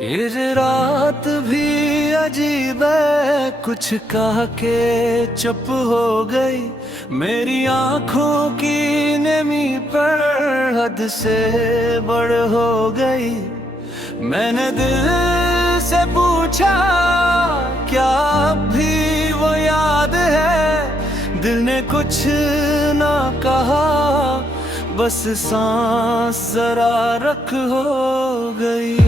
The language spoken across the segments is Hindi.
इस रात भी अजीब है, कुछ कह के चुप हो गई। मेरी आंखों की नमी पर हद से बढ़ हो गई। मैंने दिल से पूछा, क्या अब भी वो याद है? दिल ने कुछ ना कहा, बस सांस जरा रख हो गई।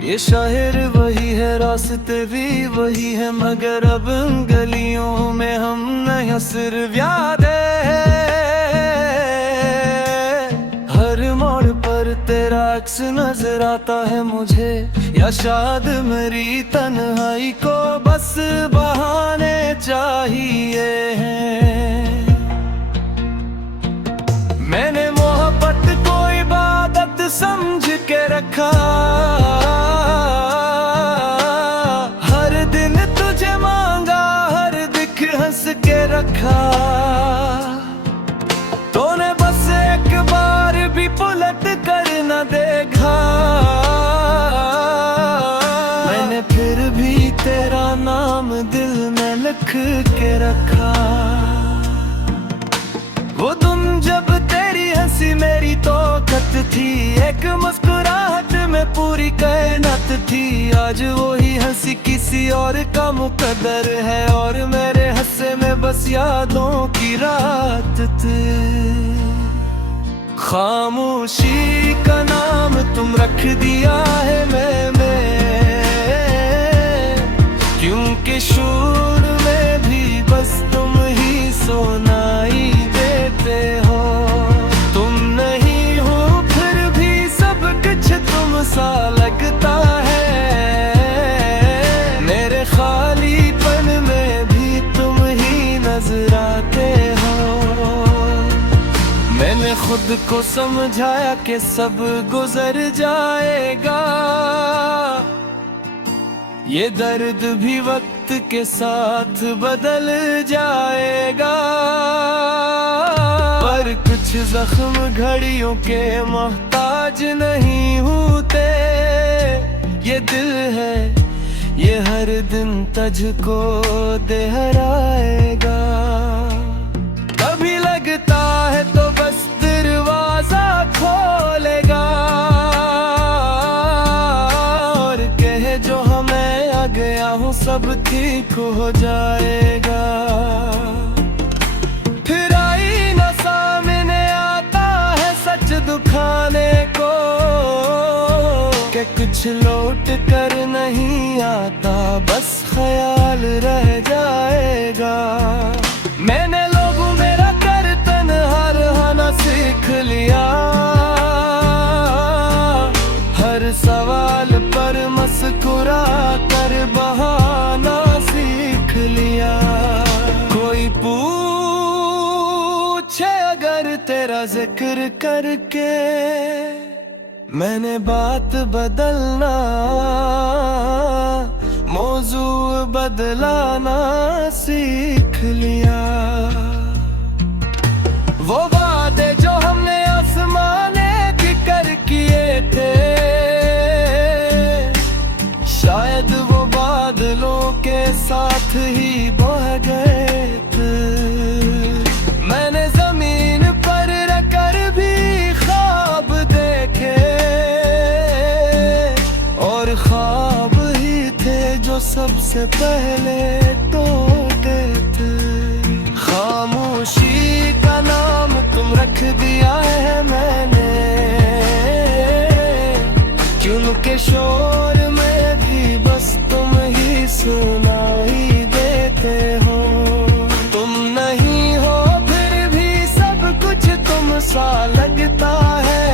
ये शहर वही है, रास्ते भी वही है, मगर अब इन गलियों में हम नहीं सिर्फ याद है। हर मोड़ पर तेरा अक्स नजर आता है मुझे, या शायद मेरी तन्हाई को बस बहाने चाहिए हैं। मैंने मोहब्बत को इबादत समझ के रखा, हर दिन तुझे मांगा, हर दिख हंस के रखा। तूने बस एक बार भी पलट कर न देखा, मैंने फिर भी तेरा नाम दिल में लिख के रखा। वो तुम जब तेरी हंसी मेरी तौकत थी, एक मुस्कुराहट में पूरी कायनात थी। आज वही हंसी किसी और का मुकद्दर है, और मेरे हंसे में बस यादों की रात थी। खामोशी का नाम तुम रख दिया है मैंने, क्योंकि शोर में भी बस तुम ही सुनाई देते हो। तुम नहीं हो फिर भी सब कुछ तुम सा लगता है, मेरे खालीपन में भी तुम ही नजर आते हो। मैंने खुद को समझाया कि सब गुजर जाएगा, ये दर्द भी वक्त के साथ बदल जाएगा। पर कुछ जख्म घड़ियों के मोहताज नहीं होते, ये दिल है ये हर दिन तुझको दोहराएगा। कभी लगता है तो बस दरवाजा खोलेगा, और कहे जो हमें आ गया हूँ सब ठीक हो जाएगा। फिर आई ना सामने आता है सच दुखाने को, कि कुछ लौट कर नहीं आता, बस ख्याल रह जाएगा। मैंने लोगों मेरा कर तन्हा रहना सीख लिया, हर सवाल पर मुस्कुरा कर बहाना सीख लिया। कोई पूछे अगर तेरा जिक्र करके, मैंने बात बदलना मौजू बदलाना सीख लिया। वो वादे जो हमने आसमाने की कर किए थे, शायद वो बादलों के साथ ही बह गए थे। मैंने जमीन पर रखकर भी ख्वाब देखे, और ख्वाब ही थे जो सबसे पहले टूटे थे। खामोशी का नाम तुम रख दिया है मैंने, क्योंकि शोर में भी बस तुम ही सुनाई देते हो। तुम नहीं हो फिर भी सब कुछ तुम सा लगता है,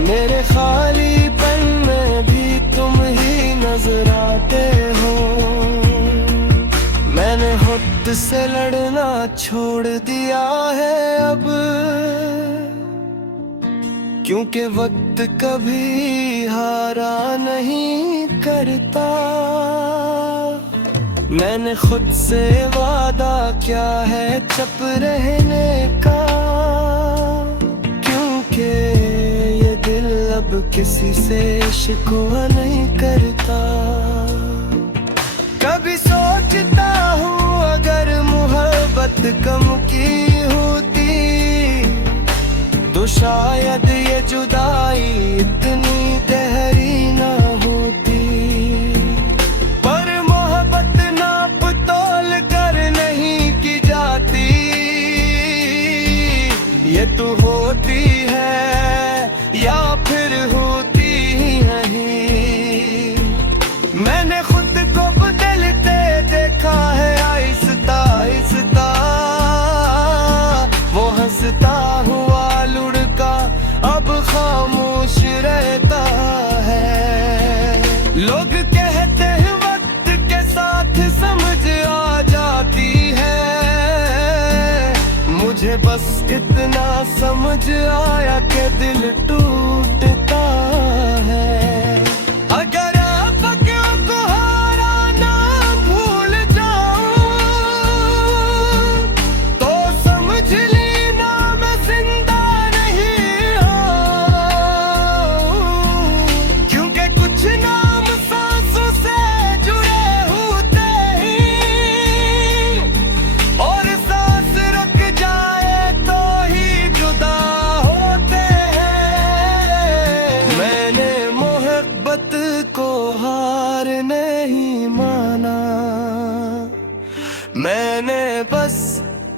मेरे खालीपन में भी तुम ही नजर आते हो। मैंने खुद से लड़ना छोड़ दिया है अब, क्योंकि वक्त कभी हारा नहीं करता। मैंने खुद से वादा क्या है चुप रहने का, क्योंकि ये दिल अब किसी से शिकवा नहीं करता। कभी सोचता हूँ अगर मोहब्बत कम की होती तो शायद ये जुदाई इतनी गहरी ना होती। पर मोहब्बत नाप तोल कर नहीं की जाती, ये तो होती है या फिर होती ही नहीं। मैंने खुद को बदलते देखा है आहिस्ता आहिस्ता, वो हंसता हुआ लुढ़का अब खामोश रहता है। लोग कहते हैं वक्त के साथ समझ आ जाती है, मुझे बस इतना समझ आया कि दिल टूटता है। अगर पक्यों को हारा ना भूल जाऊं तो समझ लेना मैं जिंदा नहीं हूं, क्योंकि कुछ नाम सांसों से जुड़े होते हैं और सांस रुक जाए तो ही जुदा होते हैं। मैंने मोहब्बत को हार नहीं माना, मैंने बस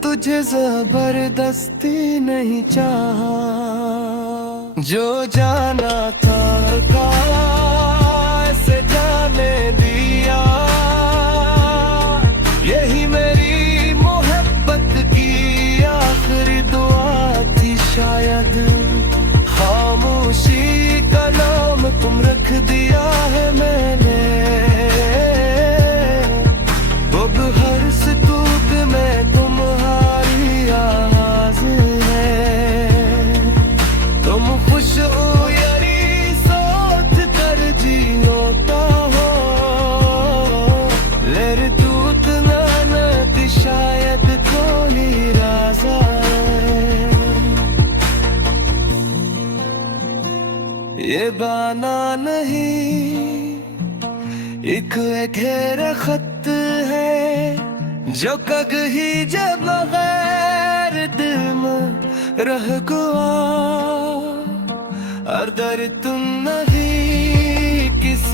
तुझे जबरदस्ती नहीं चाहा। जो जाना था कैसे जाने दिया, यही मेरी मोहब्बत की आखिरी दुआ थी शायद। खामोशी का नाम तुम रख दिया है मैंने, अब हर स्तूप में तुम्हारी आवाज है। तुम खुश हो यारी सोच कर जियोता हो, लेर दूत नानत शायद कोई राजा है। ये बाना नहीं एक घेरा खत है जो कभी जब बगैर दिल में रह गया। और दर तुम नहीं किस